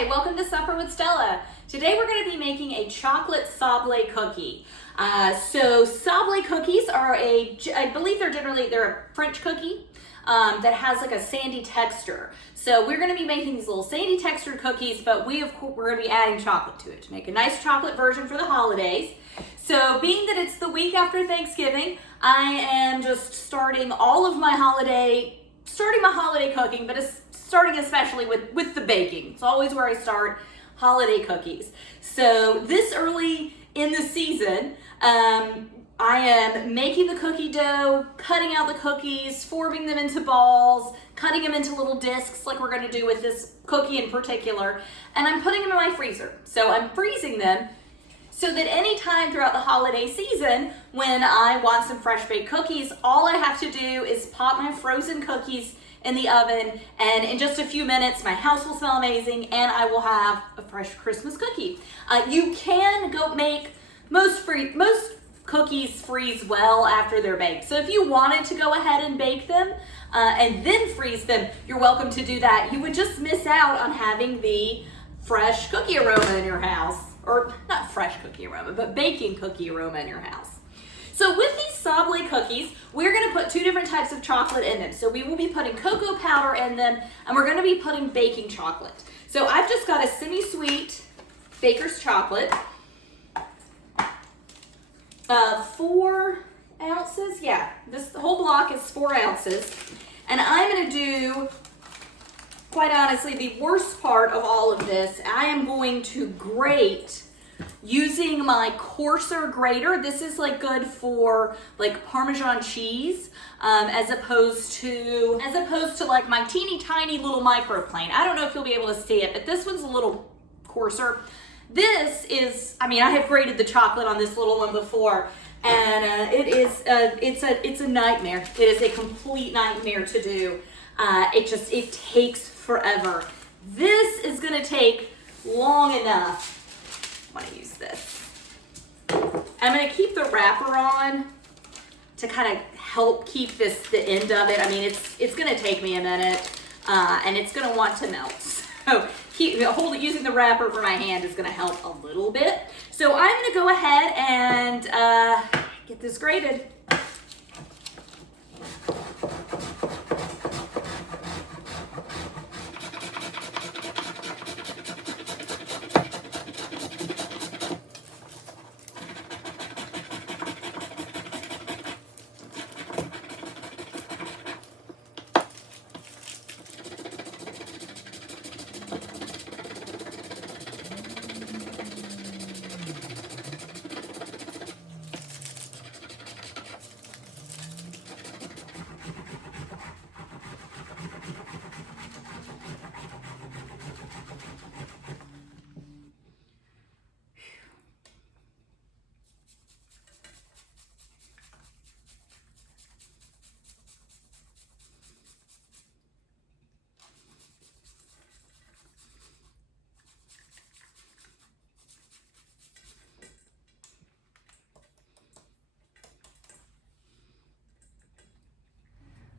Hi, welcome to Supper with Stella. Today we're going to be making a chocolate Sable cookie. So Sable cookies are I believe they're a French cookie that has like a sandy texture. So we're going to be making these little sandy textured cookies, but we're going to be adding chocolate to it to make a nice chocolate version for the holidays. So being that it's the week after Thanksgiving, I am just starting my holiday cooking, but starting especially with the baking. It's always where I start holiday cookies. So this early in the season, I am making the cookie dough, cutting out the cookies, forming them into balls, cutting them into little discs like we're going to do with this cookie in particular, and I'm putting them in my freezer. So I'm freezing them so that any time throughout the holiday season when I want some fresh baked cookies, all I have to do is pop my frozen cookies in the oven, and in just a few minutes my house will smell amazing and I will have a fresh Christmas cookie. You can go make most cookies freeze well after they're baked. So if you wanted to go ahead and bake them and then freeze them, you're welcome to do that. You would just miss out on having the fresh cookie aroma in your house, or not fresh cookie aroma, but baking cookie aroma in your house. So with these Sable cookies, we're going to put two different types of chocolate in them. So we will be putting cocoa powder in them, and we're going to be putting baking chocolate. So I've just got a semi-sweet baker's chocolate, 4 ounces. Yeah, this whole block is 4 ounces. And I'm going to do, quite honestly, the worst part of all of this. I am going to grate using my coarser grater. This is like good for like Parmesan cheese, as opposed to like my teeny tiny little microplane. I don't know if you'll be able to see it, but this one's a little coarser. This is, I have grated the chocolate on this little one before, and it's a nightmare. It is a complete nightmare to do. It takes forever. This is gonna take long enough. I want to use this. I'm going to keep the wrapper on to kind of help keep the end of it. It's going to take me a minute, and it's going to want to melt. So using the wrapper for my hand is going to help a little bit. So I'm going to go ahead and get this grated.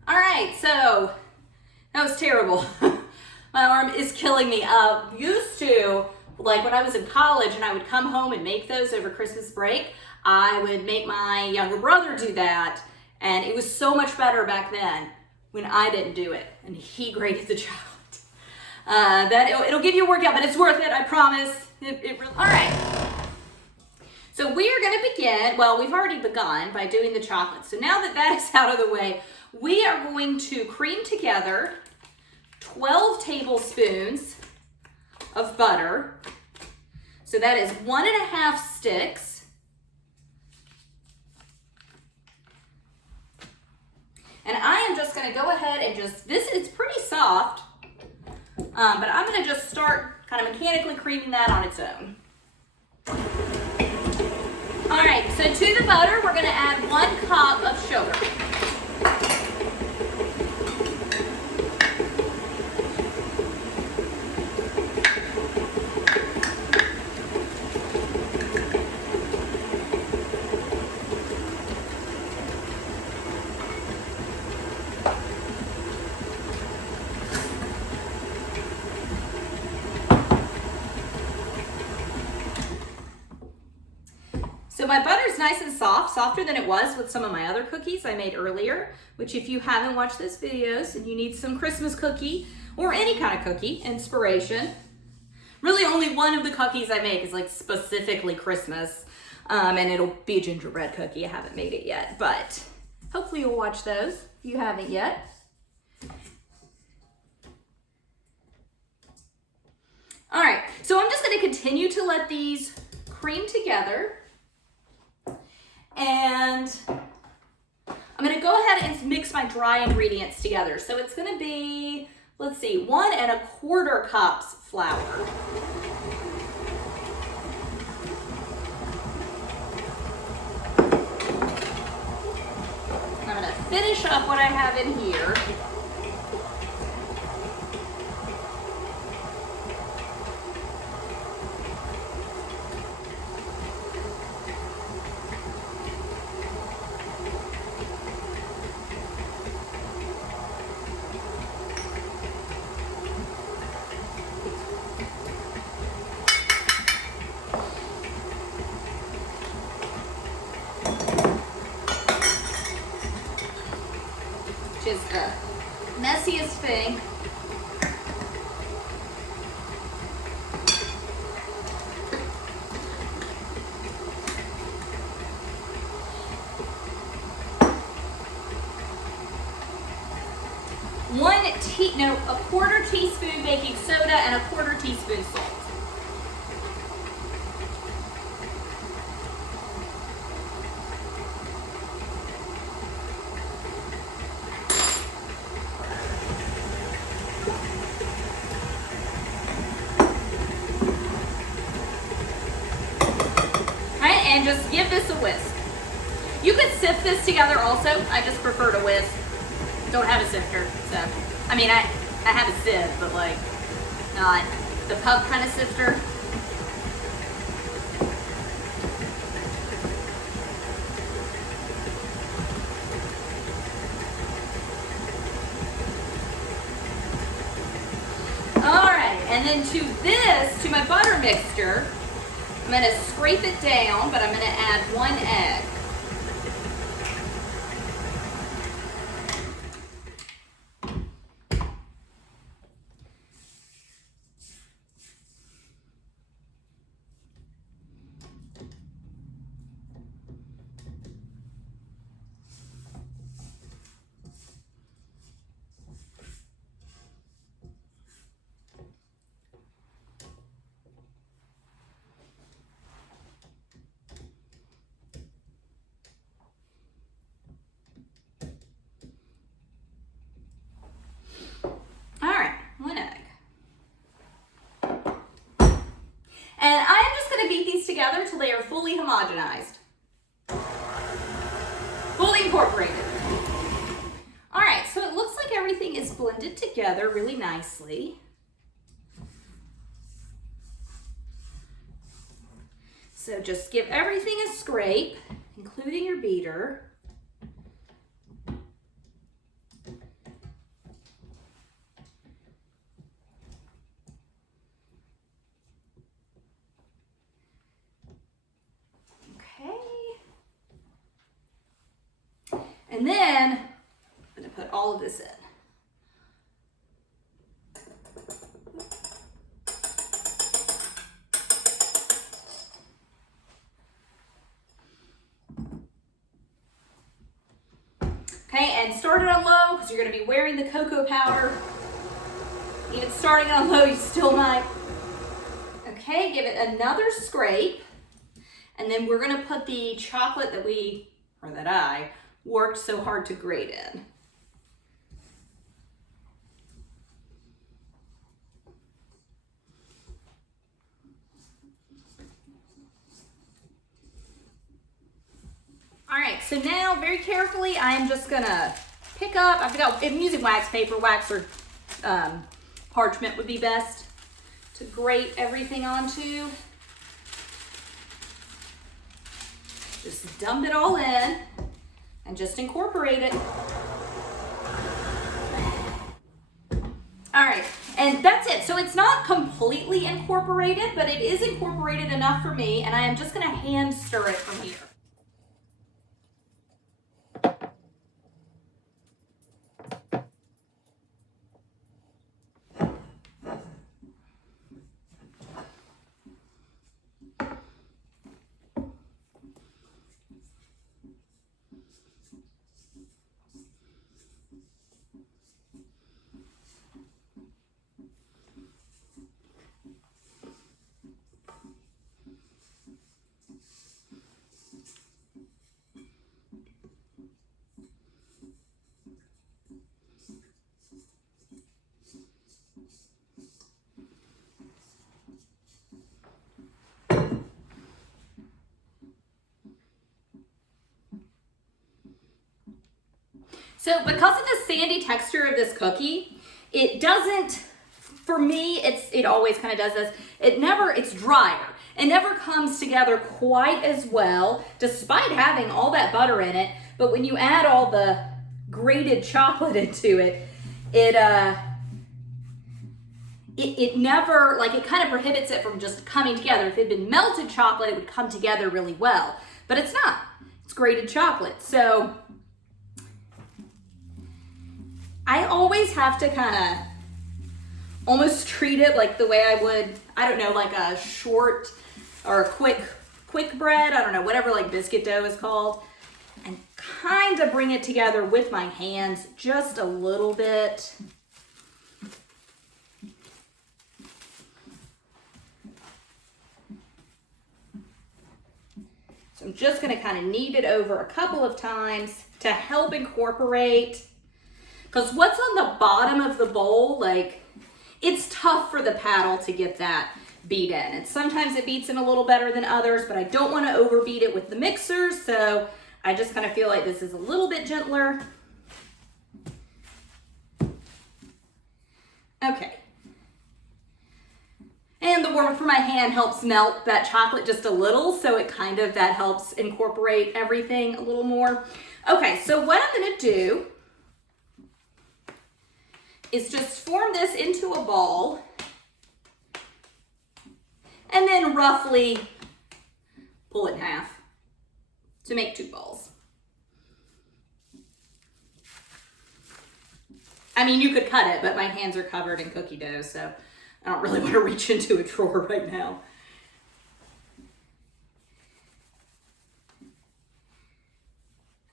All right, so that was terrible. My arm is killing me. Used to, like when I was in college and I would come home and make those over Christmas break, I would make my younger brother do that, and it was so much better back then when I didn't do it and he grated the chocolate. It'll give you a workout, but it's worth it, I promise. It really. All right. So we are going to begin, well, we've already begun by doing the chocolate. So now that is out of the way, we are going to cream together 12 tablespoons of butter. So that is 1.5 sticks. And I am just going to go ahead and this is pretty soft, but I'm going to just start kind of mechanically creaming that on its own. All right, so to the butter, we're going to add 1 cup of sugar. my butter's nice and soft, softer than it was with some of my other cookies I made earlier, which if you haven't watched those videos and you need some Christmas cookie or any kind of cookie inspiration, really only one of the cookies I make is like specifically Christmas, and it'll be a gingerbread cookie. I haven't made it yet, but hopefully you'll watch those if you haven't yet. All right, so I'm just gonna continue to let these cream together, and I'm gonna go ahead and mix my dry ingredients together. So it's gonna be, let's see, 1 1/4 cups flour. I'm gonna finish up what I have in here. Which is the messiest thing. A 1/4 teaspoon baking soda and a 1/4 teaspoon salt. And just give this a whisk. You could sift this together also. I just prefer to whisk. Don't have a sifter, so. I mean, I have a sieve, but like, not the pub kind of sifter. All right, and then to my butter mixture, I'm going to scrape it down, but I'm going to add 1 egg. Together till they are fully homogenized, fully incorporated. All right, so it looks like everything is blended together really nicely. So just give everything a scrape, including your beater. And then I'm going to put all of this in. Okay, and start it on low because you're going to be wearing the cocoa powder. Even starting on low, you still might. Okay, give it another scrape. And then we're going to put the chocolate that I worked so hard to grate in. All right, so now very carefully, I am just gonna pick up, I'm using wax paper, wax or parchment would be best to grate everything onto. Just dump it all in and just incorporate it. All right, And that's it. So it's not completely incorporated, but it is incorporated enough for me, and I am just gonna hand stir it from here. So because of the sandy texture of this cookie, it doesn't, for me, it always kind of does this. It's drier. It never comes together quite as well, despite having all that butter in it. But when you add all the grated chocolate into it, it never, like, it kind of prohibits it from just coming together. If it had been melted chocolate, it would come together really well. But it's not. It's grated chocolate. So I always have to kind of almost treat it like the way I would, I don't know, like a short or a quick bread, I don't know, whatever like biscuit dough is called, and kind of bring it together with my hands just a little bit. So I'm just going to kind of knead it over a couple of times to help incorporate. Because what's on the bottom of the bowl, like, it's tough for the paddle to get that beat in. And sometimes it beats in a little better than others, but I don't want to overbeat it with the mixer, so I just kind of feel like this is a little bit gentler. Okay. And the warmth from my hand helps melt that chocolate just a little, so that helps incorporate everything a little more. Okay, so what I'm going to do is just form this into a ball and then roughly pull it in half to make 2 balls. I mean, you could cut it, but my hands are covered in cookie dough, so I don't really want to reach into a drawer right now.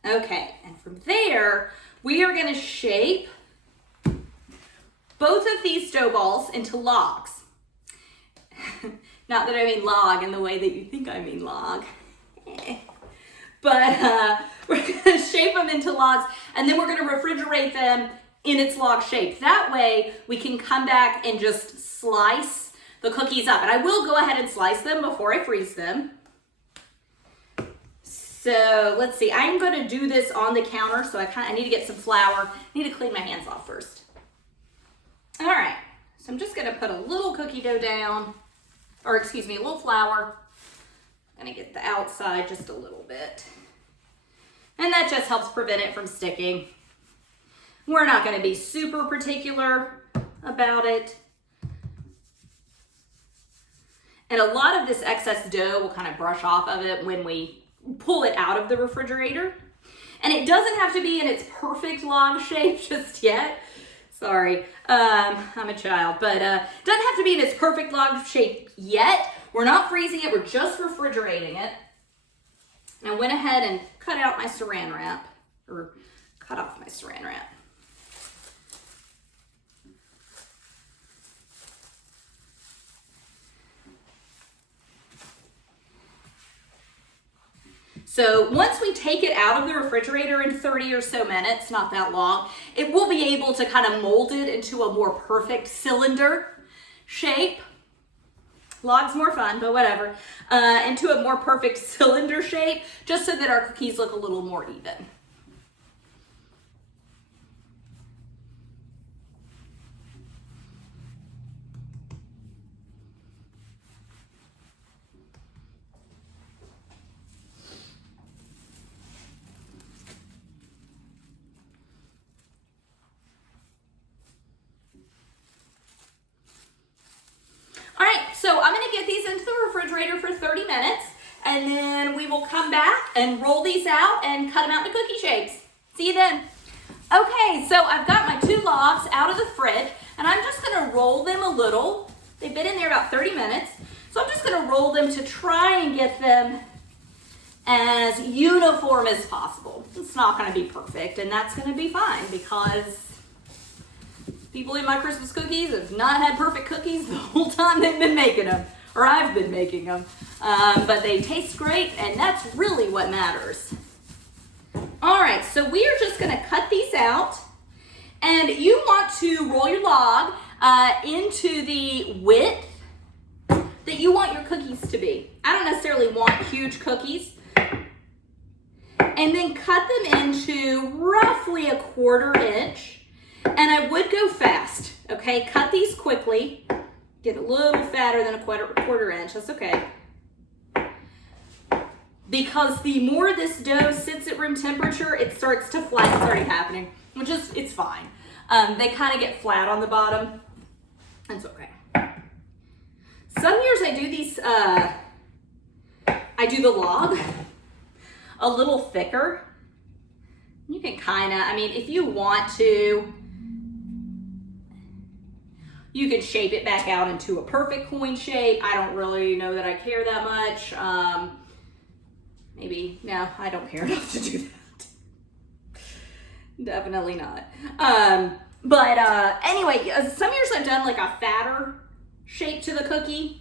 Okay, and from there, we are going to shape both of these dough balls into logs. Not that I mean log in the way that you think I mean log. But we're gonna shape them into logs, and then we're gonna refrigerate them in its log shape. That way we can come back and just slice the cookies up. And I will go ahead and slice them before I freeze them. So let's see, I'm gonna do this on the counter, so I need to get some flour. I need to clean my hands off first. All right, so I'm just gonna put a little cookie dough down, or excuse me, a little flour. I'm gonna get the outside just a little bit. And that just helps prevent it from sticking. We're not gonna be super particular about it. And a lot of this excess dough will kind of brush off of it when we pull it out of the refrigerator. And it doesn't have to be in its perfect log shape just yet. Sorry, I'm a child, but doesn't have to be in its perfect log shape yet. We're not freezing it, we're just refrigerating it. And I went ahead and cut out my saran wrap, or cut off my saran wrap. So once we take it out of the refrigerator in 30 or so minutes, not that long, it will be able to kind of mold it into a more perfect cylinder shape. Log's more fun, but whatever. Into a more perfect cylinder shape, just so that our cookies look a little more even. get these into the refrigerator for 30 minutes, and then we will come back and roll these out and cut them out into cookie shapes. See you then. Okay, so I've got my 2 loaves out of the fridge, and I'm just gonna roll them a little. They've been in there about 30 minutes, so I'm just gonna roll them to try and get them as uniform as possible. It's not gonna be perfect, and that's gonna be fine because people eat my Christmas cookies have not had perfect cookies the whole time they've been making them, or I've been making them. But they taste great, and that's really what matters. All right, so we are just gonna cut these out, and you want to roll your log into the width that you want your cookies to be. I don't necessarily want huge cookies. And then cut them into roughly 1/4 inch. And I would go fast, okay? Cut these quickly. Get a little fatter than a quarter inch, that's okay. Because the more this dough sits at room temperature, it starts to flat. It's already happening, which is, it's fine. They kind of get flat on the bottom. That's okay. Some years I do these, I do the log a little thicker. You can kind of, I mean, if you want to, you can shape it back out into a perfect coin shape. I don't really know that I care that much. Maybe, no, I don't care enough to do that. Definitely not. Anyway, some years I've done like a fatter shape to the cookie.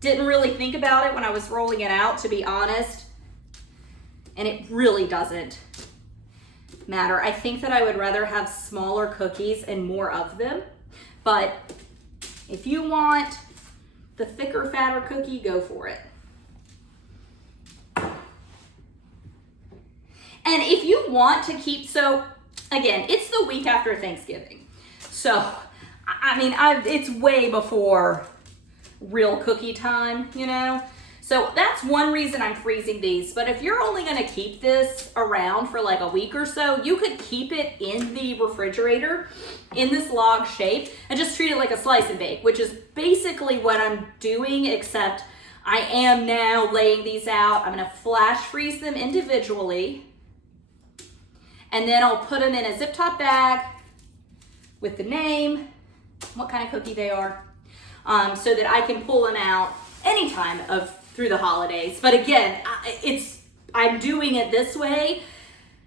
Didn't really think about it when I was rolling it out, to be honest. And it really doesn't matter. I think that I would rather have smaller cookies and more of them. But if you want the thicker, fatter cookie, go for it. And if you want to keep, so again, it's the week after Thanksgiving. So, I mean, it's way before real cookie time, you know? So that's one reason I'm freezing these. But if you're only gonna keep this around for like a week or so, you could keep it in the refrigerator in this log shape and just treat it like a slice and bake, which is basically what I'm doing, except I am now laying these out. I'm gonna flash freeze them individually, and then I'll put them in a zip top bag with the name, what kind of cookie they are, so that I can pull them out anytime through the holidays. But again, I'm doing it this way,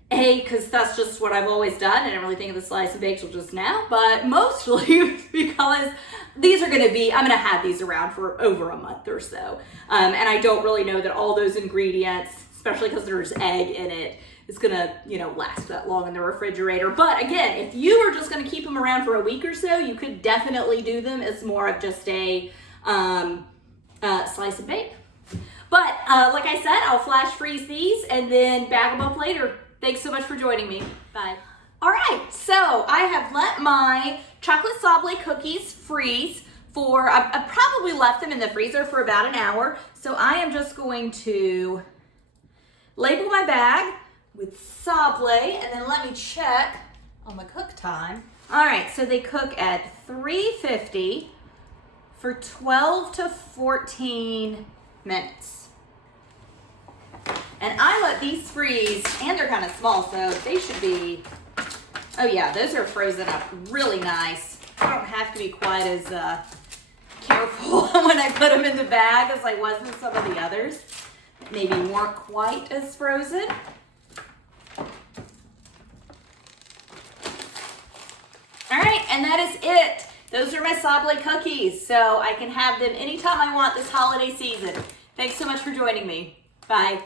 because that's just what I've always done. I didn't really think of the slice and bakes till just now, but mostly because these are gonna be, I'm gonna have these around for over a month or so. And I don't really know that all those ingredients, especially because there's egg in it, is gonna, last that long in the refrigerator. But again, if you are just gonna keep them around for a week or so, you could definitely do them as more of just a slice and bake. But like I said, I'll flash freeze these and then bag them up later. Thanks so much for joining me. Bye. All right, so I have let my chocolate Sable cookies freeze for, I've probably left them in the freezer for about an hour. So I am just going to label my bag with Sable, and then let me check on the cook time. All right, so they cook at 350 for 12 to 14 minutes. And I let these freeze, and they're kind of small, so they should be, oh yeah, those are frozen up really nice. I don't have to be quite as careful when I put them in the bag as I was with some of the others that maybe weren't quite as frozen. All right, and that is it. Those are my Sable cookies, so I can have them anytime I want this holiday season. Thanks so much for joining me. Bye.